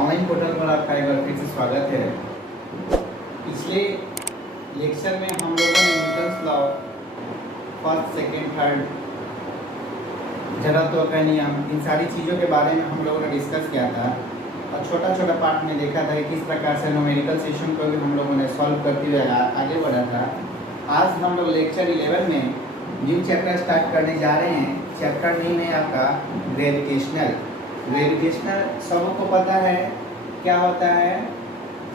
Online portal पर आपका एक बार फिर से स्वागत है। पिछले लेक्चर में हम लोगों ने Newton's law first second third जरूरत का नियम इन सारी चीज़ों के बारे में हम लोगों ने डिस्कस किया था और छोटा छोटा पार्ट में देखा था कि किस प्रकार से न्यूमेरिकल सिस्टम को भी हम लोगों ने सॉल्व करते हुए आगे बढ़ा था। आज हम लोग लेक्चर 11 में न्यू चैप्टर स्टार्ट करने जा रहे हैं। चैप्टर नेम है आपका ग्रेविटेशनल। ग्रेविटेशनल सबों को पता है क्या होता है।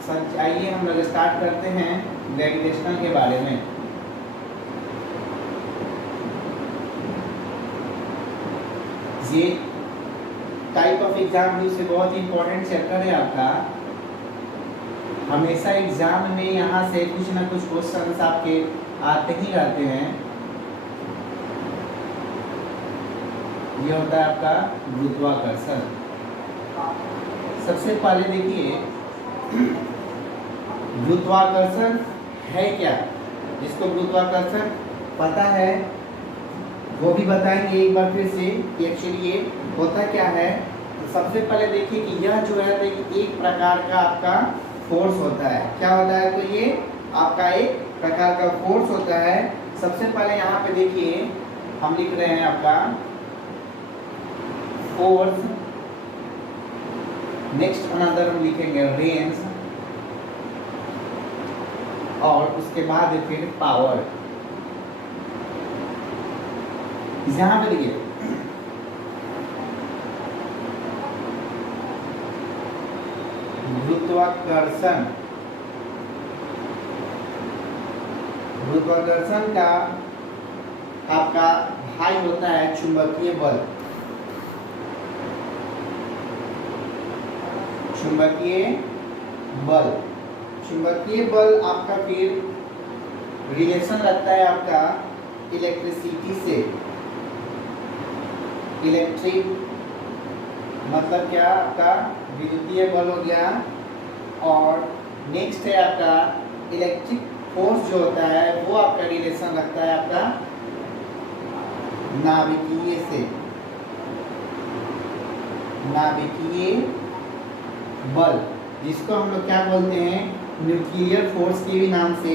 सच आइए हम लोग स्टार्ट करते हैं ग्रेविटेशनल के बारे में। ये टाइप ऑफ एग्जाम से बहुत ही इंपॉर्टेंट चैप्टर है आपका। हमेशा एग्जाम में यहाँ से कुछ ना कुछ क्वेश्चन आपके आते ही रहते हैं। ये होता है आपका गुरुत्वाकर्षण। सबसे पहले देखिए गुरुत्वाकर्षण है क्या। जिसको गुरुत्वाकर्षण पता है वो भी बताएंगे एक बार फिर से कि एक्चुअली ये होता क्या है। तो सबसे पहले देखिए कि यह जो है एक प्रकार का आपका फोर्स होता है। क्या होता है? तो ये आपका एक प्रकार का फोर्स होता है। सबसे पहले यहाँ पे देखिए हम लिख रहे हैं आपका फोर्स, नेक्स्ट अनदर हम लिखेंगे रेंज और उसके बाद फिर पावर। यहां पे देखिए गुरुत्वाकर्षण, गुरुत्वाकर्षण का आपका भाई होता है चुंबकीय बल। चुंबकीय बल, चुंबकीय बल आपका फिर रिलेशन रखता है आपका इलेक्ट्रिसिटी से। इलेक्ट्रिक मतलब क्या आपका विद्युतीय बल हो गया। और नेक्स्ट है आपका इलेक्ट्रिक फोर्स जो होता है वो आपका रिलेशन रखता है आपका नाभिकीय से। नाभिकीय बल जिसको हम लोग क्या बोलते हैं, न्यूक्लियर फोर्स के भी नाम से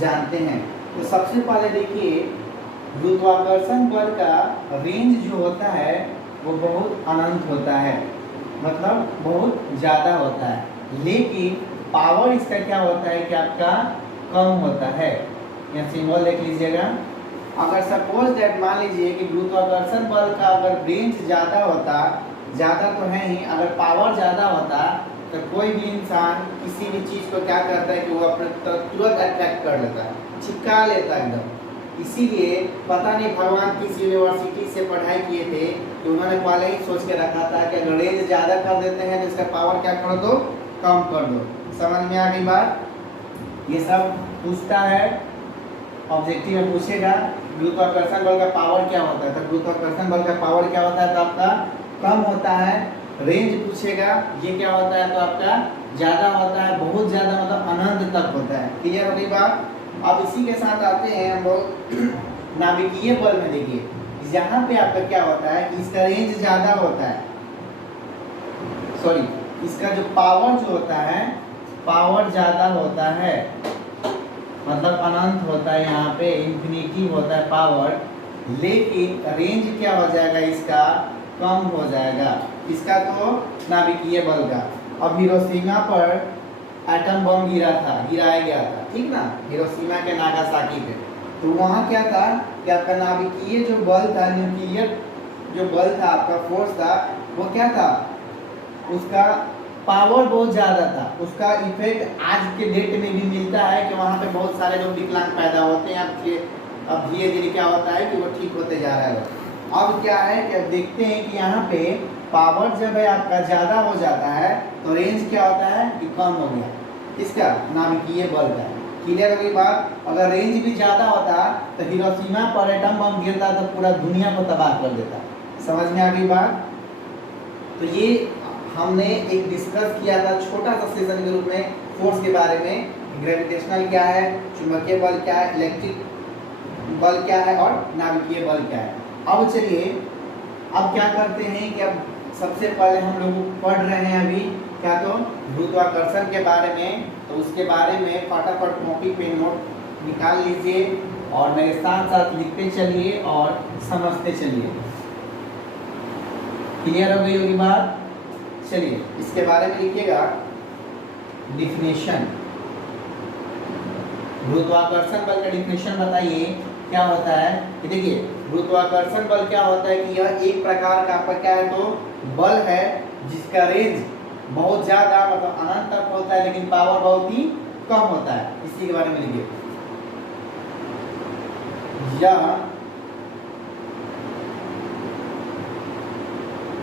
जानते हैं। तो सबसे पहले देखिए गुरुत्वाकर्षण बल का रेंज जो होता है वो बहुत अनंत होता है, मतलब बहुत ज़्यादा होता है। लेकिन पावर इसका क्या होता है कि आपका कम होता है। यहाँ सिंबल देख लीजिएगा। अगर सपोज दैट मान लीजिए कि गुरुत्वाकर्षण बल का अगर रेंज ज़्यादा होता, ज़्यादा तो है ही, अगर पावर ज़्यादा होता तो कोई भी इंसान किसी भी चीज़ को क्या करता है कि वो अपने तुरंत अट्रैक्ट कर लेता है, चिपका लेता है एकदम। इसीलिए पता नहीं भगवान किस यूनिवर्सिटी से पढ़ाई किए थे कि उन्होंने पहले ही सोच के रखा था कि अगर रेंज ज़्यादा कर देते हैं तो इसका पावर क्या कर दो, कम कर दो। समझ में आ गई बात। ये सब पूछता है, ऑब्जेक्टिव में पूछेगा गुरुत्वाकर्षण बल का पावर क्या होता है। तो गुरुत्वाकर्षण बल का पावर क्या होता है तो आपका कम होता है। रेंज पूछेगा ये क्या होता है तो आपका ज़्यादा होता है, बहुत ज़्यादा मतलब अनंत तक होता है। क्लियर हो गई बात। अब इसी के साथ आते हैं हम लोग नाभिकीय बल में। देखिए यहाँ पे आपका क्या होता है कि इसका रेंज ज़्यादा होता है, सॉरी इसका जो पावर जो होता है पावर ज़्यादा होता है, मतलब अनंत होता है, यहाँ पे इंफिनिटी होता है पावर। लेकिन रेंज क्या हो जाएगा इसका, कम हो जाएगा। इसका तो नाभिकीय बल का। अब हिरोशिमा पर एटम बम गिराया गया था, ठीक ना, हिरोशिमा के नागासाकी पे। तो वहाँ क्या था कि आपका नाभिकीय जो बल था, न्यूक्लियर जो बल था आपका फोर्स था, वो क्या था, उसका पावर बहुत ज़्यादा था। उसका इफेक्ट आज के डेट में भी मिलता है कि वहाँ पे बहुत सारे लोग विकलांग पैदा होते हैं। अब धीरे धीरे क्या होता है कि वो ठीक होते जा रहा है। अब क्या है कि अब देखते हैं कि यहाँ पे पावर जब है आपका ज़्यादा हो जाता है तो रेंज क्या होता है कि कम हो गया इसका नाभिकीय बल का। क्लियर हो गई बात। अगर रेंज भी ज़्यादा होता तो हिरोशिमा पर एटम बम गिरता तो पूरा दुनिया को तबाह कर देता। समझ में आ गई बात। तो ये हमने एक डिस्कस किया था छोटा सा सेशन के रूप में फोर्स के बारे में। ग्रेविटेशनल क्या है, चुंबकीय बल क्या है, इलेक्ट्रिक बल क्या है और नाभिकीय बल क्या है। अब चलिए अब क्या करते हैं कि अब सबसे पहले हम लोग पढ़ रहे हैं अभी क्या तो गुरुत्वाकर्षण के बारे में, तो उसके बारे में फटाफट कॉपी पे नोट निकाल लीजिए और मेरे साथ साथ लिखते चलिए और समझते चलिए। क्लियर हो गई होगी बात? चलिए इसके बारे में लिखिएगा डिफिनेशन। गुरुत्वाकर्षण बल का डिफिनेशन बताइए क्या होता है। कि देखिए गुरुत्वाकर्षण बल क्या होता है कि यह एक प्रकार का आपका क्या है तो बल है जिसका रेंज बहुत ज्यादा मतलब अनंत तक होता है लेकिन पावर बहुत ही कम होता है। इसी के बारे में लिखिए, यह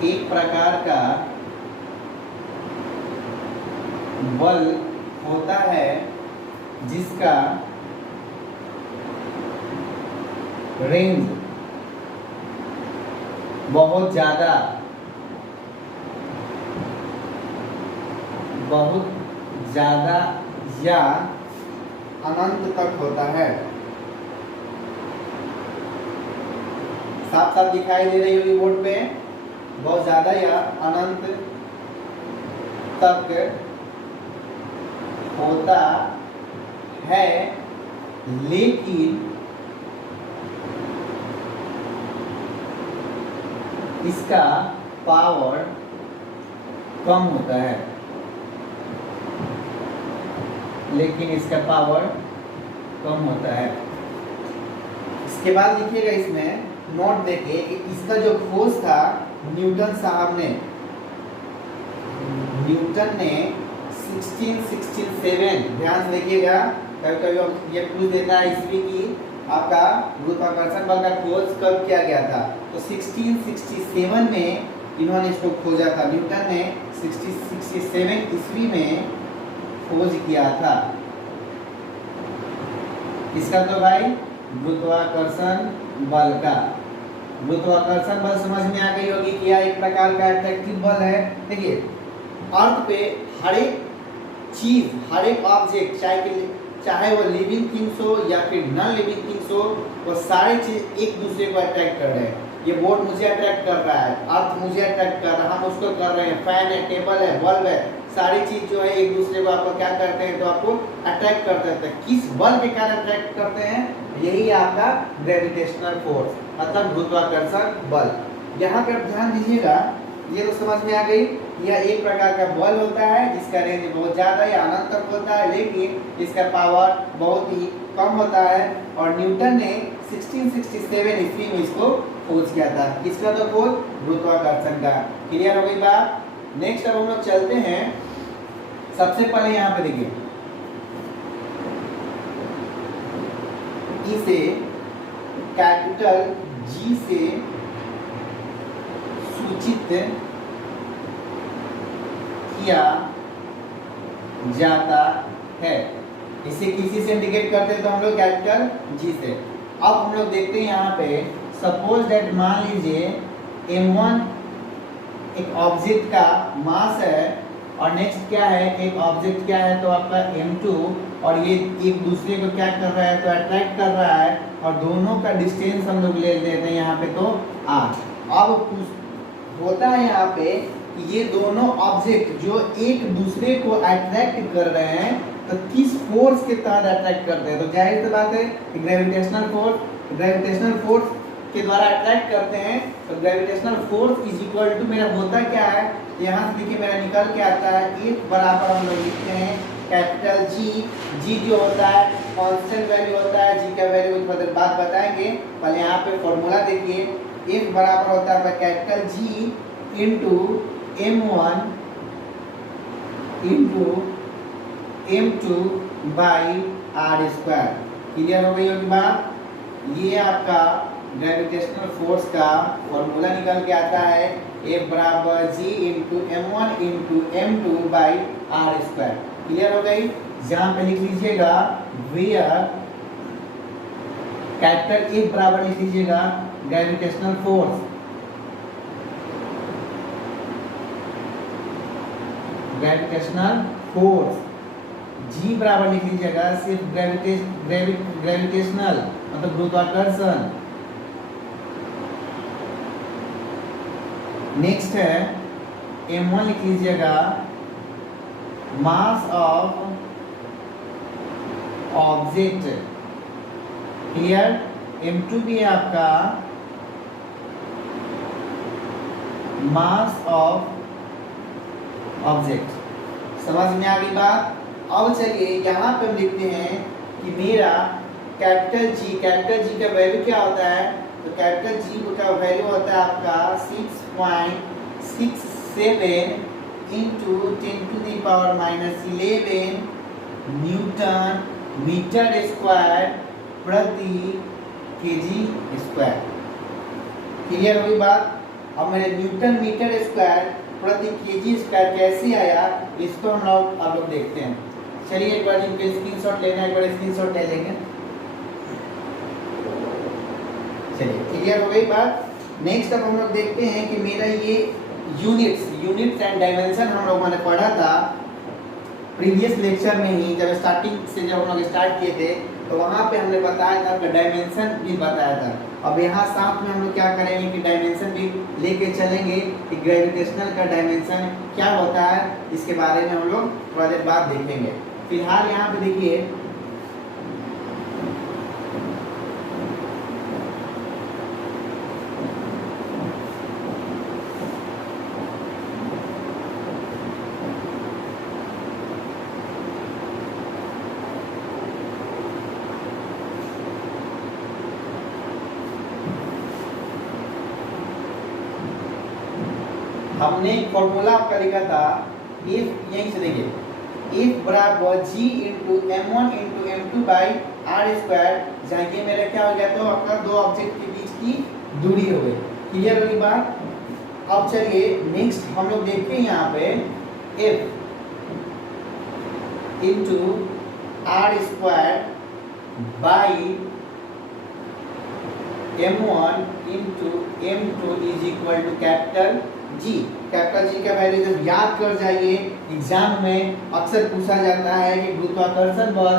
एक प्रकार का बल होता है जिसका रेंज बहुत ज्यादा या अनंत तक होता है। साफ साफ दिखाई दे रही होगी बोर्ड पे, बहुत ज्यादा या अनंत तक होता है लेकिन इसका पावर कम होता है। लेकिन इसका पावर कम होता है। इसके बाद लिखिएगा इसमें नोट देखिए कि इसका जो खोज था न्यूटन साहब ने, न्यूटन ने 1667, ध्यान से देखिएगा कभी कभी ये पूछ देता है ईस्वी की आपका गुरुत्वाकर्षण बल का खोज कब किया गया था। तो 1667 में इन्होंने इसको खोजा था। न्यूटन ने 1667 ईस्वी में खोज किया था। इसका तो भाई गुरुत्वाकर्षण बल का। गुरुत्वाकर्षण बल समझ में आ गई होगी कि यह एक प्रकार का अट्रैक्टिव बल है। देखिए अर्थ पे हर एक चीज, हर एक ऑब्जेक्ट, चाहे वो लिविंग थिंग्स हो या फिर नॉन लिविंग थिंग्स हो, वो सारे चीज एक दूसरे को अट्रैक्ट कर रहे हैं। ये बोर्ड मुझे अट्रैक्ट कर रहा है, अर्थ मुझे अट्रैक्ट कर रहा है, हम उसको कर रहे हैं, फैन है, टेबल है, बल्ब है, सारी चीज जो है एक दूसरे को आपको क्या करते हैं तो आपको अट्रैक्ट करते हैं। किस बल के कारण अट्रैक्ट करते हैं? यही है आपका ग्रेविटेशनल फोर्स, मतलब गुरुत्वाकर्षण बल। यहाँ पर ध्यान दीजिएगा, ये तो समझ में आ गई। यह एक प्रकार का बल होता है जिसका रेंज बहुत ज्यादा या अनंत तक होता है लेकिन इसका पावर बहुत ही कम होता है। और न्यूटन ने 1667 ईस्वी में इसको खोज किया था। किसका तो खोज? गुरुत्वाकर्षण का। क्लियर हो गई बात? नेक्स्ट अब हम लोग चलते हैं। सबसे पहले यहाँ पे देखिए, इसे कैपिटल जी से सूचित किया जाता है। इसे किसी से इंडिकेट करते हैं तो हम लोग कैपिटल जी से। अब हम लोग देखते हैं यहाँ पे, सपोज दैट मान लीजिए m1 एक ऑब्जेक्ट का मास है और नेक्स्ट क्या है, एक ऑब्जेक्ट क्या है तो आपका m2, और ये एक दूसरे को क्या कर रहा है तो अट्रैक्ट कर रहा है, और दोनों का डिस्टेंस हम लोग ले लेते हैं यहाँ पे तो r। अब होता है यहाँ पे ये दोनों ऑब्जेक्ट जो एक दूसरे को अट्रैक्ट कर रहे हैं तो किस फोर्स के तहत अट्रैक्ट करते हैं? तो जाहिर सी बात है ग्रेविटेशनल फोर्स के द्वारा अट्रैक्ट करते हैं। तो gravitational force is equal to मेरा होता क्या है, यहाँ से देखिए मेरा निकल के आता है एक बराबर हम लोग लिखते हैं कैपिटल जी जो होता है कांस्टेंट वैल्यू होता है। जी का वैल्यू थोड़ी देर बाद बताएंगे, पहले यहाँ पे फॉर्मूला देखिए। एक बराबर होता है capital G into m1 into m2 by r square. Clear हो गई होगी बात? ये आपका ग्रेविटेशनल फोर्स का फॉर्मूला निकल के आता है F बराबर G into m1 into m2 by r square. Clear हो गई? जहाँ पे लिख लीजिएगा वेयर कैपिटल F बराबर लिख लीजिएगा ग्रेविटेशनल फोर्स, ग्रेविटेशनल फोर्स। जी बराबर लिख लीजिएगा सिर्फ ग्रेविटेशनल मतलब गुरुत्वाकर्षण। नेक्स्ट है m1 लिख लीजिएगा mass of object, clear. m2 भी है आपका मास ऑफ ऑब्जेक्ट। समझ में आ गई बात। अब चलिए यहाँ पे हम लिखते हैं कि मेरा कैपिटल जी का वैल्यू क्या होता है। तो कैपिटल जी का वैल्यू होता है आपका 6.67 इंटू 10⁻⁻11 न्यूटन मीटर स्क्वायर प्रति केजी स्क्वायर। क्लियर हुई बात। अब मेरे न्यूटन मीटर स्क्वायर प्रति केजी स्क्वायर कैसे आया, इसको हम लोग अब लोग देखते हैं। चलिए एक बार इनके स्क्रीनशॉट लेना है, एक बार स्क्रीनशॉट ले लेंगे। चलिए क्लियर हो गई बात। नेक्स्ट अब हम लोग देखते हैं कि मेरा ये यूनिट्स एंड डायमेंशन हम लोग मैंने पढ़ा था प्रीवियस लेक्चर में ही, जब स्टार्टिंग से जब हम लोग स्टार्ट किए थे तो वहाँ पे हमने बताया था कि डायमेंशन भी बताया था। अब यहाँ साथ में हम लोग क्या करेंगे कि डायमेंशन भी लेके चलेंगे कि ग्रेविटेशनल का डायमेंशन क्या होता है, इसके बारे में हम लोग थोड़ा देर बाद देखेंगे। फिलहाल यहाँ पे देखिए हमने फॉर्मूला आपका लिखा था इफ, यहीं से देखिए, इफ बराबर g into m1 into m2 by are square, जहाँ ये मेरा क्या हो गया, तो आपका दो ऑब्जेक्ट के बीच की दूरी हो गई। क्लियर हुई बात। अब चलिए नेक्स्ट हम लोग देखते हैं यहाँ पे f into r square by m1 into m2 is equal to capital G का वैल्यू जब याद कर जाइए, एग्जाम में अक्सर पूछा जाता है कि गुरुत्वाकर्षण बल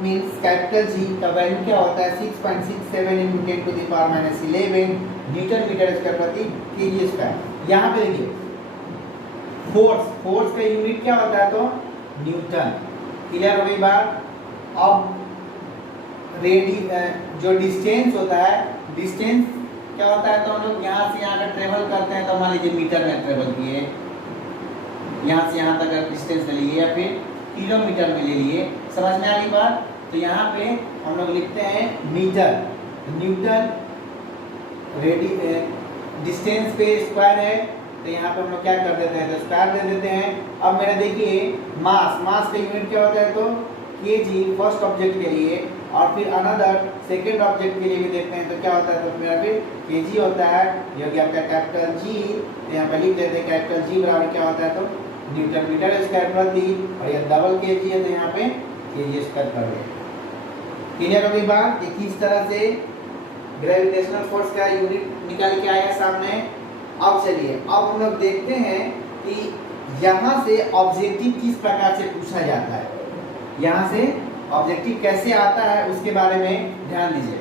मींस कैपिटल जी का वैल्यू क्या होता है 6.67 × 10⁻⁻11 न्यूटन मीटर स्क्वायर प्रति केजी स्क्वायर। यहाँ पे देखिए फोर्स का यूनिट क्या होता है, तो न्यूटन। क्लियर हो गई बात। अब जो डिस्टेंस होता है, डिस्टेंस क्या होता है, तो हम लोग यहाँ से यहाँ अगर ट्रेवल करते हैं तो मान लीजिए मीटर में ट्रेवल किए, यहाँ से यहाँ तक डिस्टेंस ले लिए या फिर किलोमीटर में ले लिए। समझ में आ गई बात। तो यहाँ पे हम लोग लिखते हैं मीटर, न्यूटन डिस्टेंस पे स्क्वायर है, तो यहाँ पे हम लोग क्या कर देते हैं, तो स्क्वायर दे देते हैं। अब मेरा देखिए मास का यूनिट क्या होता है, तो केजी फर्स्ट ऑब्जेक्ट के लिए, और फिर अनदर सेकेंड ऑब्जेक्ट के लिए भी देखते हैं तो क्या होता है, तो मेरा फिर केजी होता है, जो कि आपका कैपिटल जी। तो यहाँ पर लिख देते हैं कैपिटल जी बराबर क्या होता है, तो न्यूटन मीटर स्क्वायर प्रति, और ये डबल केजी है तो यहाँ पे केजी स्क्वायर कर दें। क्लियर हो गई बात कि किस तरह से ग्रेविटेशनल फोर्स का यूनिट निकाल के आया सामने। अब चलिए अब हम लोग देखते हैं कि यहाँ से ऑब्जेक्टिव किस प्रकार से पूछा जाता है, यहाँ से ऑब्जेक्टिव कैसे आता है उसके बारे में ध्यान दीजिए।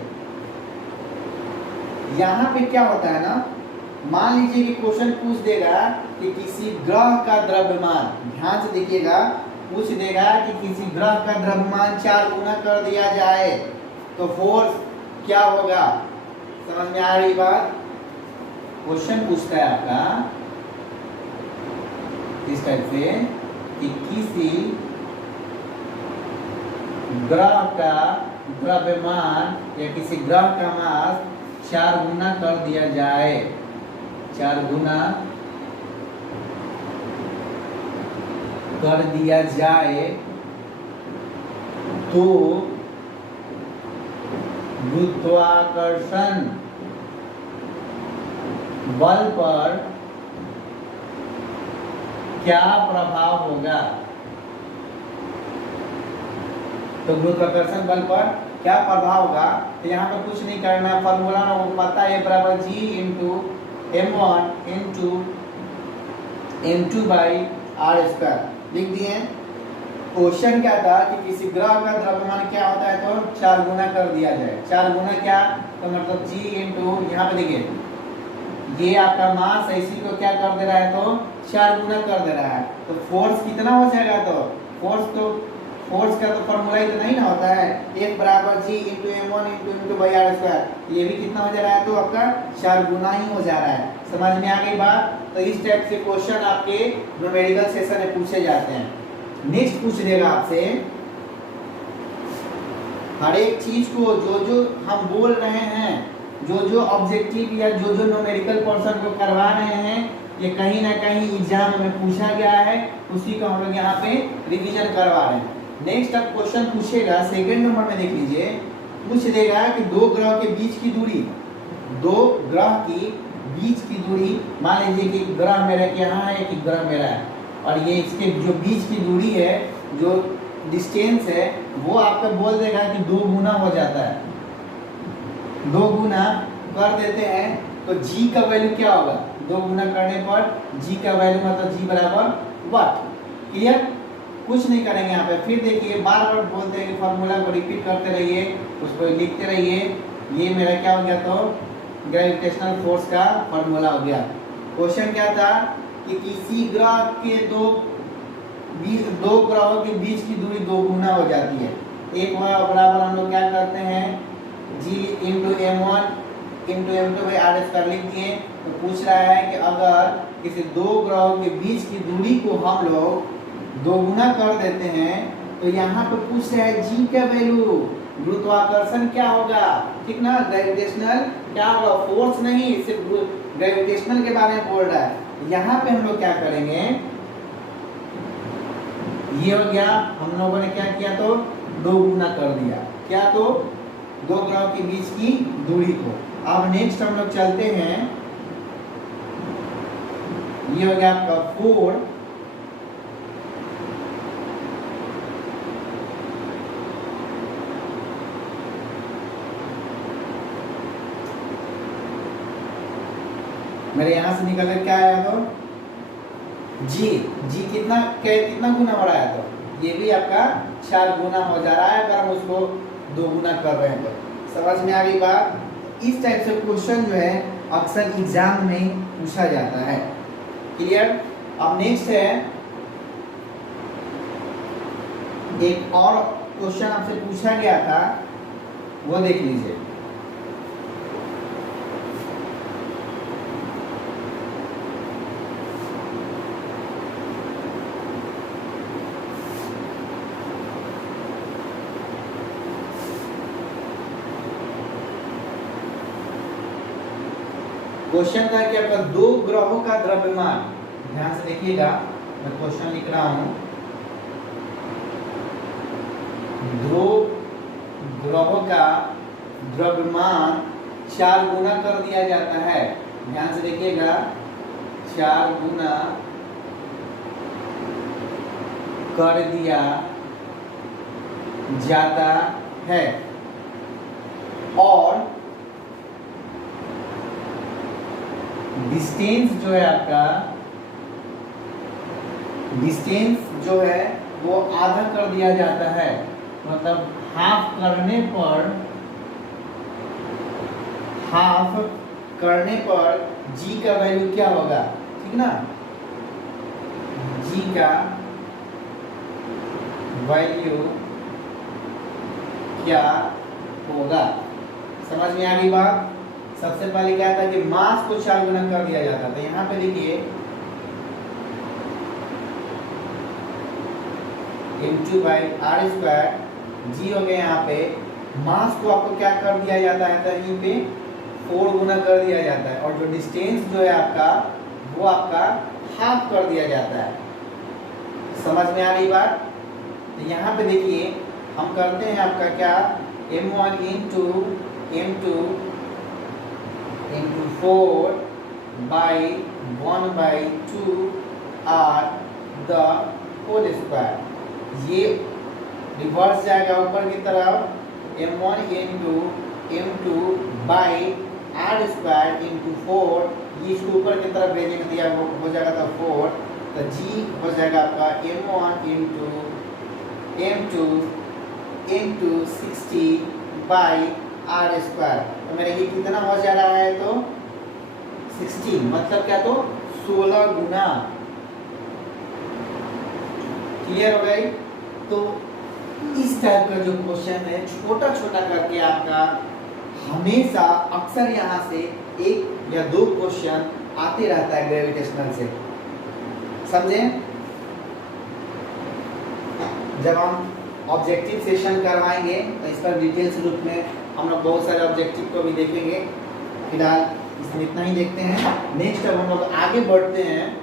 यहाँ पे क्या होता है ना, मान लीजिए कि क्वेश्चन पूछ देगा कि किसी ग्रह का द्रव्यमान, ध्यान से देखिएगा, पूछ देगा कि किसी ग्रह का द्रव्यमान 4 गुना कर दिया जाए तो फोर्स क्या होगा। समझ में आ रही बात। क्वेश्चन पूछता है आपका इस टाइप से कि किसी ग्रह का द्रव्यमान या किसी ग्रह का मास 4 गुना कर दिया जाए, 4 गुना कर दिया जाए तो गुरुत्वाकर्षण बल पर क्या प्रभाव होगा। तो गुरुत्वाकर्षण बल पर क्या प्रभाव होगा, तो यहाँ पे कुछ नहीं करना, फॉर्मूला ना वो पता है, बराबर g into m1 into m2 by are square लिख दिए। क्वेश्चन क्या था कि किसी ग्रह का द्रव्यमान क्या होता है, तो 4 गुना कर दिया जाए। 4 गुना क्या, तो मतलब g इंटू, यहाँ पे देखिए ये आपका मास है, इसी को क्या कर दे रहा है तो 4 गुना कर दे रहा है। तो फोर्स कितना हो जाएगा तो फोर्स का तो फॉर्मूला इतना ही ना होता है, F बराबर G into M1 into M2 by are square. ये भी कितना हो जा रहा है तो आपका 4 गुना ही हो जा रहा है। समझ में आ गई बात। तो इस टाइप के क्वेश्चन आपके न्यूमेरिकल सेशन में पूछे जाते हैं। नेक्स्ट पूछ देगा आपसे, हर एक चीज को जो हम बोल रहे हैं, जो ऑब्जेक्टिव या जो न्यूमेरिकल पोर्शन को करवा रहे हैं, ये कहीं ना कहीं एग्जाम में पूछा गया है, उसी को हम लोग यहाँ पे रिवीजन करवा रहे हैं। नेक्स्ट अब क्वेश्चन पूछेगा सेकंड नंबर में, देख लीजिए, पूछ देगा कि दो ग्रह के बीच की दूरी, दो ग्रह की बीच की दूरी, मान लीजिए कि ग्रह मेरा यहाँ है, एक ग्रह मेरा है, और ये इसके जो बीच की दूरी है, जो डिस्टेंस है, वो आपको बोल देगा कि 2 गुना हो जाता है। 2 गुना कर देते हैं तो g का वैल्यू क्या होगा, 2 गुना करने पर g का वैल्यू मतलब g बराबर व्हाट। क्लियर, कुछ नहीं करेंगे यहाँ पे। फिर देखिए बार बार बोलते हैं कि फॉर्मूला को रिपीट करते रहिए, उसको लिखते रहिए। ये मेरा क्या हो गया तो ग्रेविटेशनल फोर्स का फॉर्मूला हो गया। क्वेश्चन क्या था कि किसी ग्रह के दो ग्रहों के बीच की दूरी 2 गुना हो जाती है। एक बराबर हम लोग क्या करते हैं, g into M1 into M2 by are square लिख दिए। तो पूछ रहा है कि अगर किसी 2 ग्रहों के बीच की दूरी को हम लोग 2 गुना कर देते हैं, तो यहाँ पे पूछ रहा है g का वैल्यू, गुरुत्वाकर्षण क्या होगा, ठीक ना, ग्रेविटेशनल क्या होगा, फोर्स नहीं, सिर्फ ग्रेविटेशनल के बारे में बोल रहा है। यहाँ पे हम लोग क्या करेंगे, ये हो गया, हम लोगों ने क्या किया तो 2 गुना कर दिया, क्या तो 2 ग्रहों के बीच की दूरी को। अब नेक्स्ट हम लोग चलते हैं, ये हो गया आपका 4, मेरे यहां से निकल कर क्या आया तो जी कितना गुना हो रहा है, तो ये भी आपका 4 गुना हो जा रहा है अगर हम उसको 2 गुना कर रहे हैं। तो समझ में आ गई बात। इस टाइप से क्वेश्चन जो है अक्सर एग्जाम में पूछा जाता है। क्लियर। अब नेक्स्ट है एक और क्वेश्चन आपसे पूछा गया था, वो देख लीजिए। क्वेश्चन था कि आपका 2 ग्रहों का द्रव्यमान, ध्यान से देखिएगा, मैं क्वेश्चन लिख रहा हूं, 2 ग्रहों का द्रव्यमान 4 गुना कर दिया जाता है। ध्यान से देखिएगा, 4 गुना कर दिया जाता है, और डिस्टेंस जो है आपका, डिस्टेंस जो है वो आधा कर दिया जाता है, मतलब हाफ करने पर g का वैल्यू क्या होगा, ठीक ना, g का वैल्यू क्या होगा। समझ में आ गई बात। सबसे पहले क्या था कि मास को 4 गुना कर दिया जाता था। यहाँ पे लिखिए m2 बाई आर स्क्वायर, जी हो गया। यहाँ पे मास को आपको क्या कर दिया जाता है, तो यहीं पे 4 गुना कर दिया जाता है, और जो डिस्टेंस जो है आपका वो आपका हाफ कर दिया जाता है। समझ में आ रही बात। तो यहाँ पे देखिए हम करते हैं आपका क्या, m1 into m2 into 4 by 1/2 r the whole square. ये रिवर्स जाएगा ऊपर की तरफ, m1 into m2 by are square into 4, ये इसको ऊपर की तरफ भेजेंगे तो यह हो जाएगा तो 4, तो g हो जाएगा आपका m1 into m2 into 60 by are square. तो मेरा ये कितना हो जा रहा है तो 16 मतलब क्या, तो 16 गुना। क्लियर हो गई? तो इस टाइप का जो क्वेश्चन है छोटा छोटा करके आपका हमेशा अक्सर यहाँ से एक या दो क्वेश्चन आते रहता है ग्रेविटेशनल से, समझे? जब हम ऑब्जेक्टिव सेशन करवाएंगे तो इस पर डिटेल्स रूप में हम लोग बहुत सारे ऑब्जेक्टिव को भी देखेंगे। फिलहाल इसमें इतना ही देखते हैं। नेक्स्ट अब हम लोग आगे बढ़ते हैं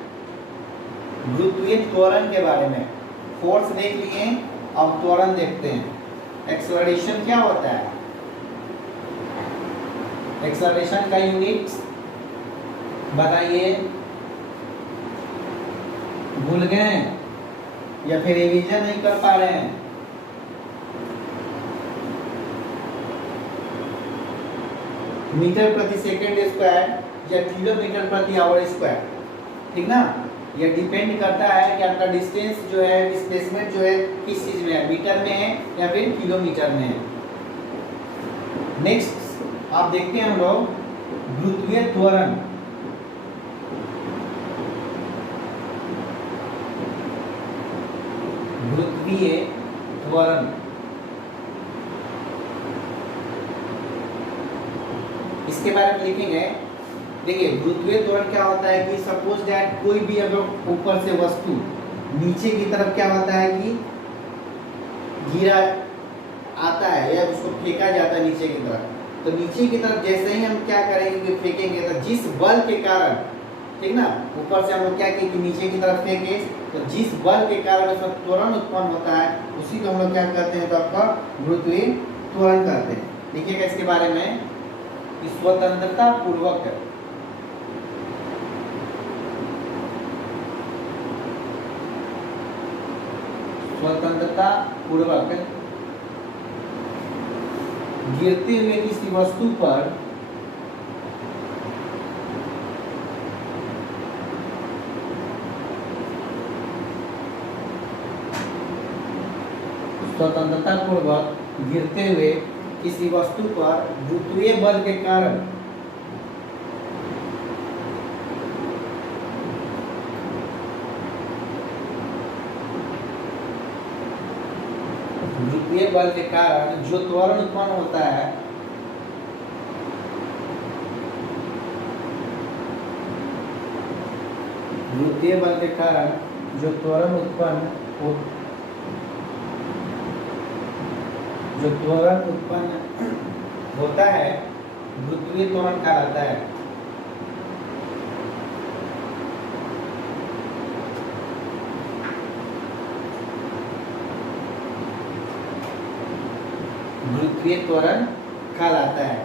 गुरुत्वीय त्वरण के बारे में। फोर्स देख लिए, अब त्वरण देखते हैं। एक्सेलरेशन क्या होता है? एक्सेलरेशन का यूनिट बताइए, भूल गए या फिर रिवीजन नहीं कर पा रहे हैं? मीटर प्रति सेकंड स्क्वायर या किलोमीटर प्रति आवर स्क्वायर, ठीक ना? यह डिपेंड करता है कि आपका डिस्टेंस जो है, डिस्प्लेसमेंट जो है किस चीज में है, मीटर में है या फिर किलोमीटर में है। नेक्स्ट आप देखते हैं हम लोग गुरुत्वीय त्वरण। गुरुत्वीय त्वरण इसके बारे में लिखेंगे। देखिए गुरुत्वीय त्वरण क्या होता है कि सपोज दैट कोई भी अगर ऊपर से वस्तु नीचे की तरफ क्या होता है कि गिरा आता है या उसको फेंका जाता है नीचे की तरफ, तो नीचे की तरफ जैसे ही हम क्या करेंगे कि फेंकेंगे, तो जिस बल के कारण, ठीक ना, ऊपर से हम लोग क्या किए कि नीचे की तरफ फेंके, तो जिस बल के कारण उसमें त्वरण उत्पन्न होता है उसी को हम लोग क्या कहते हैं, तो आपका गुरुत्वीय त्वरण कहते हैं। देखिएगा इसके बारे में कि स्वतंत्रता पूर्वक गिरते हुए किसी वस्तु पर स्वतंत्रतापूर्वक गिरते हुए किसी वस्तु पर गुरुत्वीय बल के कारण गुरुत्वीय बल के कारण जो त्वरण उत्पन्न होता है, गुरुत्वीय बल के कारण जो त्वरण उत्पन्न होता है गुरुत्वीय त्वरण कहलाता है। गुरुत्वीय त्वरण कहलाता है।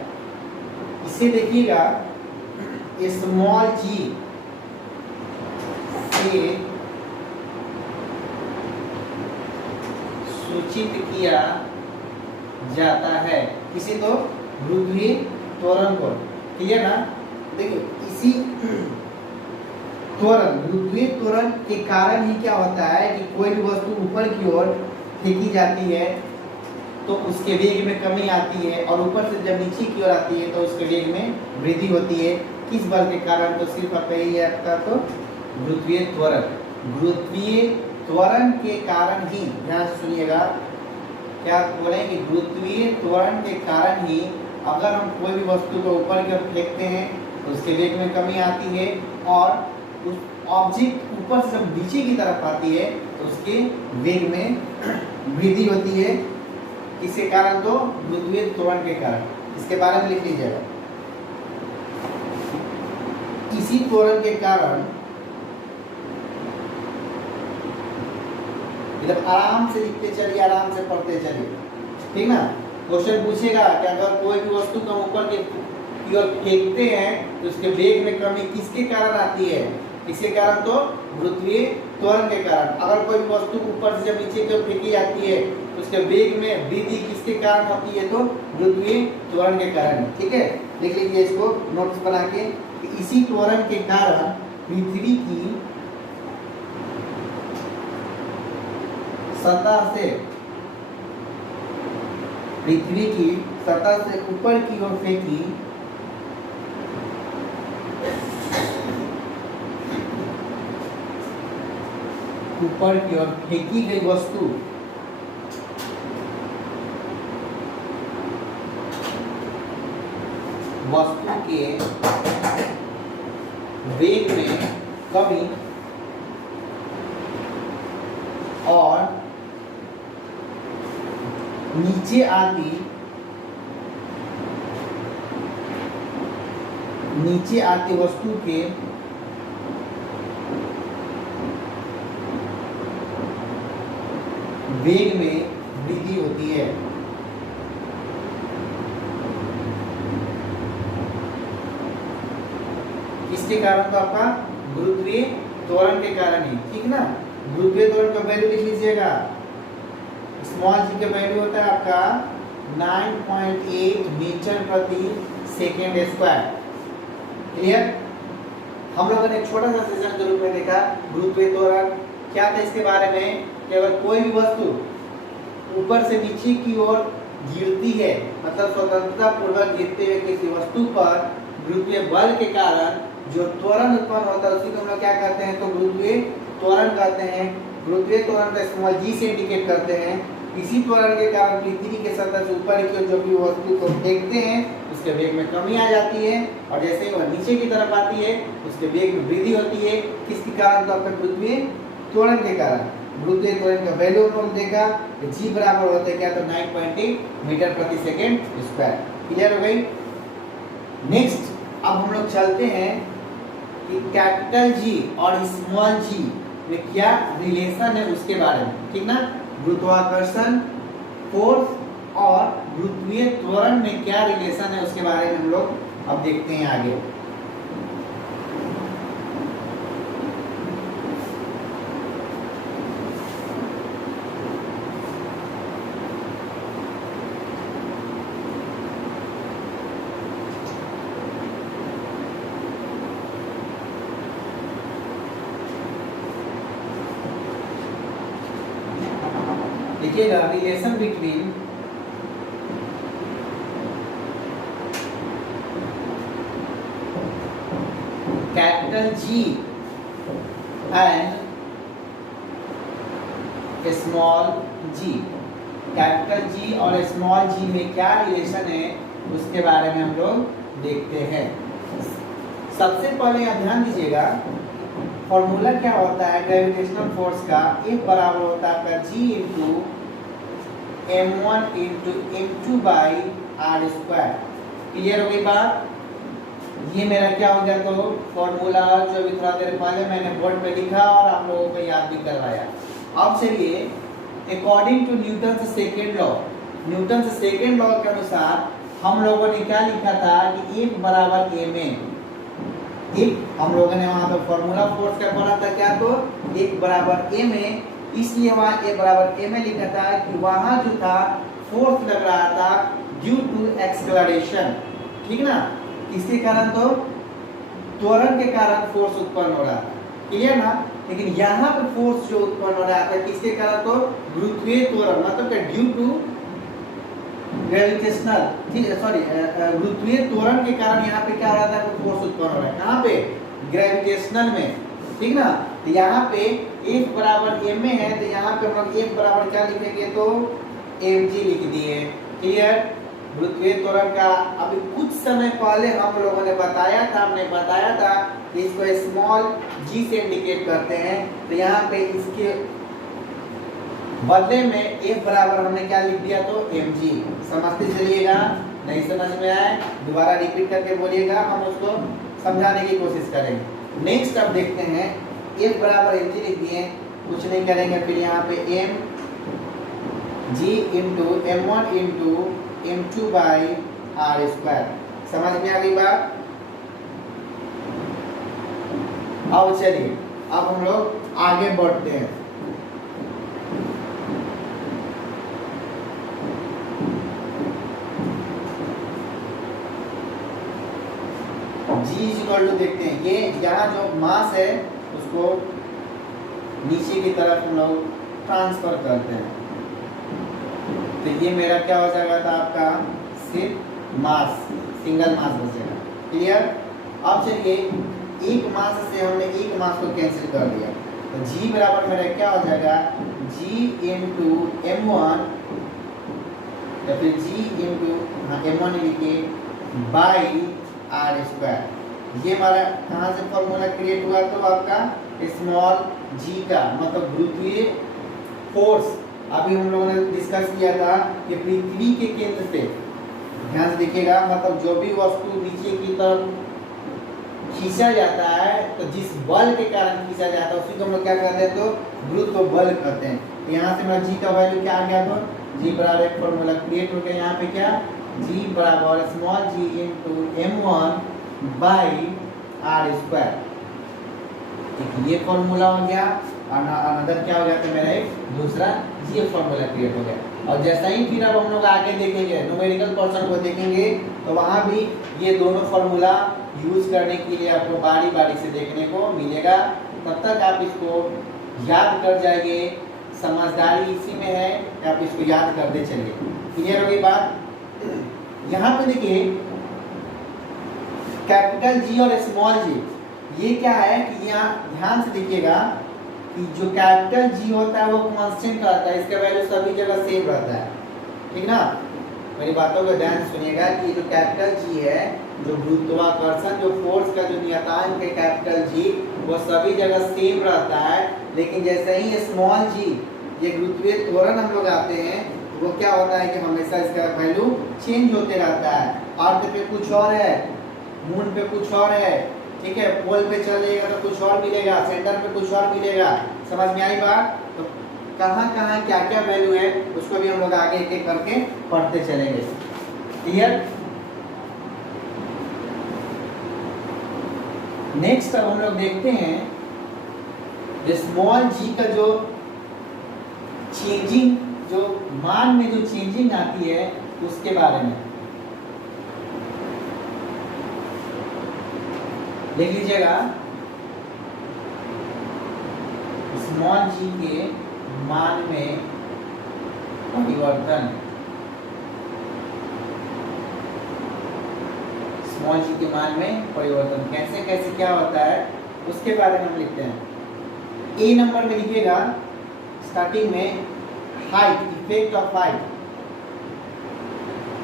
इसे देखिएगा स्मॉल जी से सूचित किया जाता है किसी तो गुरुत्वीय त्वरण को। क्लियर ना? देखिए इसी त्वरण, गुरुत्वीय त्वरण के कारण ही क्या होता है कि कोई भी वस्तु ऊपर की ओर फेंकी जाती है तो उसके वेग में कमी आती है, और ऊपर से जब नीचे की ओर आती है तो उसके वेग में वृद्धि होती है। किस बल के कारण? तो सिर्फ आपका यही है आपका तो गुरुत्वीय त्वरण। गुरुत्वीय त्वरण के कारण ही, ध्यान से सुनिएगा, क्या बोले कि गुरुत्वीय त्वरण के कारण ही अगर हम कोई भी वस्तु को ऊपर की ओर फेंकते हैं तो उसके वेग में कमी आती है, और उस ऑब्जेक्ट ऊपर से जब नीचे की तरफ आती है तो उसके वेग में वृद्धि होती है। किसके कारण? तो गुरुत्वीय त्वरण के कारण। इसके बारे में लिख लीजिएगा। इसी त्वरण के कारण, मतलब आराम से लिखते चलिए, आराम से पढ़ते चलिए, ठीक ना? क्वेश्चन पूछेगा कि अगर कोई भी वस्तु को ऊपर की ओर फेंकते हैं तो उसके वेग में कमी किसके कारण आती है? किसके कारण? तो गुरुत्वीय त्वरण के कारण। अगर कोई वस्तु ऊपर से जब नीचे की ओर फेंकी जाती है तो उसके वेग में वृद्धि किसके कारण होती है? तो गुरुत्वीय त्वरण के कारण। ठीक है, लिख लीजिए इसको नोट्स बना के। इसी त्वरण के कारण पृथ्वी की सतह से ऊपर की ओर फेंकी ऊपर की ओर फेंकी गई वस्तु के वेग में कमी और नीचे आती वस्तु के वेग में वृद्धि होती है। किसके कारण? तो आपका गुरुत्वीय त्वरण के कारण ही, ठीक ना। गुरुत्वीय त्वरण का वैल्यू लिख लीजिएगा। स्मॉल जी का वैल्यू होता है आपका 9.8 मीटर प्रति सेकेंड स्क्वायर। क्लियर? हम लोगों ने एक छोटा सा सेशन के रूप में देखा गुरुत्वीय त्वरण क्या था। इसके बारे में कि अगर कोई भी वस्तु ऊपर से नीचे की ओर गिरती है, मतलब स्वतंत्रता पूर्वक गिरते हुए किसी वस्तु पर गुरुत्वीय बल के कारण जो त्वरण उत्पन्न होता है उसी को हम लोग क्या कहते हैं? तो गुरुत्वीय त्वरण कहते हैं। गुरुत्वीय त्वरण को स्मॉल जी से इंडिकेट करते हैं। इसी त्वरण के कारण पृथ्वी के सतह से ऊपर की ओर जो भी वस्तु को फेंकते हैं उसके वेग में कमी आ जाती है, और जैसे ही वह नीचे की तरफ आती है उसके वेग में वृद्धि होती है। किसके कारण? तो आपका गुरुत्वीय त्वरण के कारण। गुरुत्वीय त्वरण का वैल्यू हमने देखा कि जी बराबर होता है क्या? तो 9.8 मीटर प्रति सेकेंड स्क्वायर। क्लियर हो गई? नेक्स्ट अब हम लोग चलते हैं कि कैपिटल जी और स्मॉल जी में क्या रिलेशन है उसके बारे में, ठीक ना। गुरुत्वाकर्षण फोर्स और गुरुत्वीय त्वरण में क्या रिलेशन है उसके बारे में हम लोग अब देखते हैं आगे। देखिएगा relation between capital G and small G. Capital G और स्मॉल जी में क्या रिलेशन है उसके बारे में हम लोग देखते हैं। सबसे पहले यहाँ ध्यान दीजिएगा फॉर्मूला क्या होता है ग्रेविटेशनल फोर्स का। एक बराबर होता है आपका G into m1 into m2 by are square. Clear हो गई बात? ये मेरा क्या हो गया? तो फॉर्मूला जो भी थोड़ा देर पहले मैंने बोर्ड पे लिखा और आप लोगों को याद भी करवाया। अब चलिए according to Newton second law, Newton second law के अनुसार हम लोगों ने क्या लिखा था कि एक बराबर ए में एक, हम लोगों ने वहां पर फॉर्मूला फोर्स का पढ़ा था क्या? तो एक बराबर ए में, इसलिए वहां ए बराबर ए में लिखा था कि वहां जो था फोर्स लग रहा था ड्यू टू एक्सेलरेशन, ठीक ना। किसके कारण? तो त्वरण के कारण फोर्स उत्पन्न हो रहा था। क्लियर ना? लेकिन यहाँ पे फोर्स जो उत्पन्न हो रहा था किसके कारण? तो गुरुत्वीय त्वरण, मतलब कि ड्यू टू ग्रेविटेशनल, ठीक है, सॉरी गुरुत्वीय त्वरण के कारण यहाँ पे क्या हो रहा था? फोर्स उत्पन्न हो रहा है। कहाँ पे? ग्रेविटेशनल में, ठीक ना। तो यहाँ पे एक बराबर एम में है, तो यहाँ पे हम लोग एक बराबर क्या लिखेंगे? तो एम जी लिख दिए। क्लियर? गुरुत्वीय त्वरण का अभी कुछ समय पहले हम लोगों ने बताया था, हमने बताया था कि इसको स्मॉल जी से इंडिकेट करते हैं। तो यहाँ पे इसके बदले में एक बराबर हमने क्या लिख दिया? तो एम जी। समझते चलिएगा, नहीं समझ में आए दोबारा रिपीट करके बोलिएगा, हम उसको समझाने की कोशिश करेंगे। नेक्स्ट अब देखते हैं एक बराबर एम जी लिख दिए, कुछ नहीं करेंगे, फिर यहाँ पे M G into m1 into m2 by are square. समझ में आ गई बात? अब चलिए अब हम लोग आगे बढ़ते हैं। जी इक्वल टू देखते हैं, ये यहाँ जो मास है उसको नीचे की तरफ हम लोग ट्रांसफर करते हैं। तो ये मेरा क्या हो जाएगा था आपका सिर्फ मास, सिंगल मास बचेगा। क्लियर? अब चलिए एक मास से हमने एक मास को कैंसिल कर दिया, तो g बराबर मेरा क्या हो जाएगा, g इंटू m1 या फिर g इंटू m1 लिखिए बाई आर स्क्वायर। ये हमारा कहाँ से फॉर्मूला क्रिएट हुआ, तो आपका स्मॉल g का मतलब गुरुत्वीय फोर्स। अभी हम लोगों ने डिस्कस किया था कि पृथ्वी के केंद्र पे, ध्यान से देखिएगा, मतलब जो भी वस्तु नीचे की तरफ खींचा जाता है तो जिस बल के कारण खींचा जाता है उसी को हम लोग क्या कहते हैं, तो गुरुत्व बल कहते हैं। तो यहाँ से मेरा g का वैल्यू क्या आ गया, तो g बराबर एक फॉर्मूला क्रिएट हो गया यहाँ पे, क्या g बराबर small g into m1 by are square. ठीक, ये फॉर्मूला हो गया। और अनदर क्या हो गया, तो मेरा एक दूसरा ये फॉर्मूला क्रिएट हो गया। और जैसा ही फिर अब हम लोग आगे देखेंगे न्यूमेरिकल पोर्शन को देखेंगे तो वहाँ भी ये दोनों फॉर्मूला यूज करने के लिए आपको बारी बारी से देखने को मिलेगा। तब तक आप इसको याद कर जाएंगे, समझदारी इसी में है कि आप इसको याद करते चलिए। क्लियर होगी बात। यहाँ पे देखिए कैपिटल जी और स्मॉल जी, ये क्या है कि यहाँ ध्यान से देखिएगा कि जो कैपिटल जी होता है वो कांस्टेंट रहता है, इसका वैल्यू सभी जगह सेम रहता है, ठीक ना। मेरी बातों को ध्यान से सुनिएगा कि जो कैपिटल जी है, जो गुरुत्वाकर्षण जो फोर्स का जो नियतांक है कैपिटल जी, वो सभी जगह सेम रहता है। लेकिन जैसे ही स्मॉल जी, ये गुरुत्वीय त्वरण हम लोग आते हैं, वो क्या होता है कि हमेशा इसका वैल्यू चेंज होते रहता है। अर्थ पे कुछ और है, मून पे कुछ और है, ठीक है, पोल पे चलेगा तो कुछ और मिलेगा, सेंटर पे कुछ और मिलेगा। समझ में आई बात। तो कहाँ कहाँ क्या क्या वैल्यू है उसको भी हम लोग आगे एक एक करके पढ़ते चलेंगे। क्लियर। नेक्स्ट अब हम लोग देखते हैं स्मॉल जी का जो चेंजिंग, जो मान में जो चेंजिंग आती है उसके बारे में देख लीजिएगा। स्मॉल जी के मान में परिवर्तन, स्मॉल जी के मान में परिवर्तन कैसे कैसे क्या होता है उसके बारे में हम लिखते हैं। ए नंबर में लिखिएगा स्टार्टिंग में height, effect of height,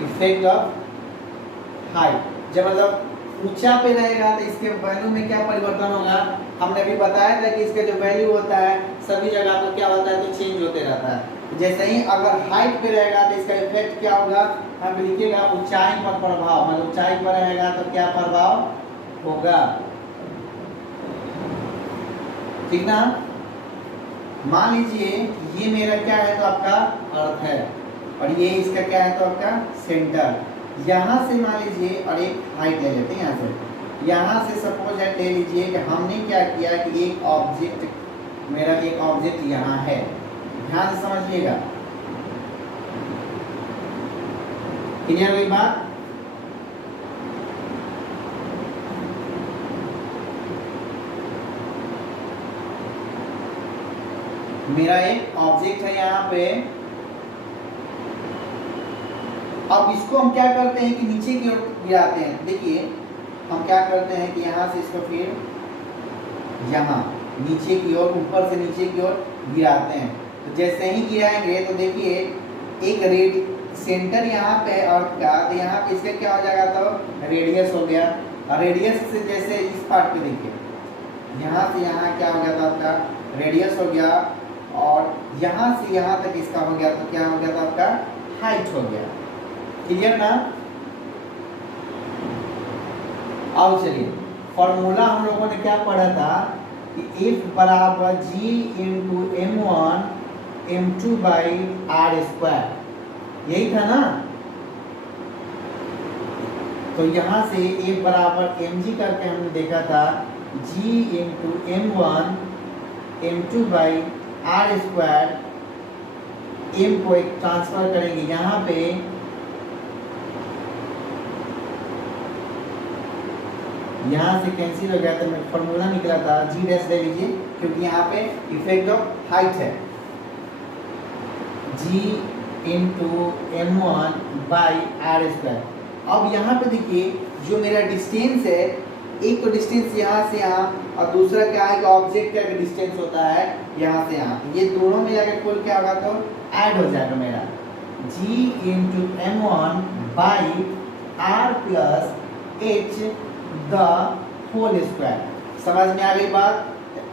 effect of height. जब मतलब ऊंचा पे रहेगा तो इसके वैल्यू में क्या परिवर्तन होगा, हमने भी बताया था कि इसका जो वैल्यू होता है सभी जगह तो क्या होता है, तो चेंज होते रहता है। जैसे ही अगर हाइट पे रहेगा तो इसका इफेक्ट क्या होगा, हम लिखिएगा ऊंचाई पर प्रभाव, मतलब ऊंचाई पर रहेगा तो क्या प्रभाव होगा, ठीक ना। मान लीजिए ये मेरा क्या है, तो आपका अर्थ है और ये इसका क्या है, तो आपका सेंटर। यहाँ से मान लीजिए और एक हाइट ले लेते हैं, यहाँ से, यहाँ से सपोज ले लीजिए कि हमने क्या किया कि एक ऑब्जेक्ट, मेरा एक ऑब्जेक्ट यहाँ है, ध्यान से समझिएगा। क्लियर हुई बात। मेरा एक ऑब्जेक्ट है यहाँ पे। अब इसको हम क्या करते हैं कि नीचे की ओर गिराते हैं। देखिए हम क्या करते हैं कि यहाँ से इसको फिर यहाँ नीचे की ओर, ऊपर से नीचे की ओर गिराते हैं। तो जैसे ही गिराएंगे तो देखिए एक रेड सेंटर यहाँ पे अर्थ का, तो यहाँ पे इसका क्या हो जाएगा, तो रेडियस हो गया। और रेडियस से जैसे इस पार्ट पे देखिए यहाँ से यहाँ क्या हो गया था, आपका रेडियस हो गया। और यहाँ से यहाँ तक इसका हो गया, तो क्या हो गया था, आपका हाइट हो गया। क्लियर ना। आओ चलिए फॉर्मूला हम लोगों ने क्या पढ़ा था कि F बराबर G into M1 M2 by are square, यही था ना। तो यहाँ से F बराबर mg करके हमने देखा था G into M1 M2 by are square. M को एक ट्रांसफर करेंगे यहाँ पे, यहाँ से कैंसिल हो गया तो मैं फॉर्मूला निकला था G डैश ले लीजिए, क्योंकि यहाँ पे इफेक्ट ऑफ हाइट है। G into M1 by are square. अब यहाँ पे देखिए जो मेरा डिस्टेंस है, एक तो डिस्टेंस यहाँ से यहाँ और दूसरा क्या है कि ऑब्जेक्ट का डिस्टेंस होता है यहाँ से यहाँ, ये दोनों में जाकर कुल क्या होगा तो ऐड हो जाएगा मेरा g into m1 by r plus h the whole square. समझ में आ गई बात?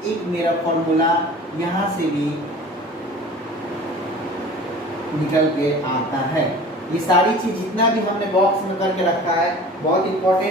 एक मेरा फॉर्मूला यहाँ से भी निकल के आता है। ये सारी चीज जितना भी हमने बॉक्स में करके रखा है बहुत इंपॉर्टेंट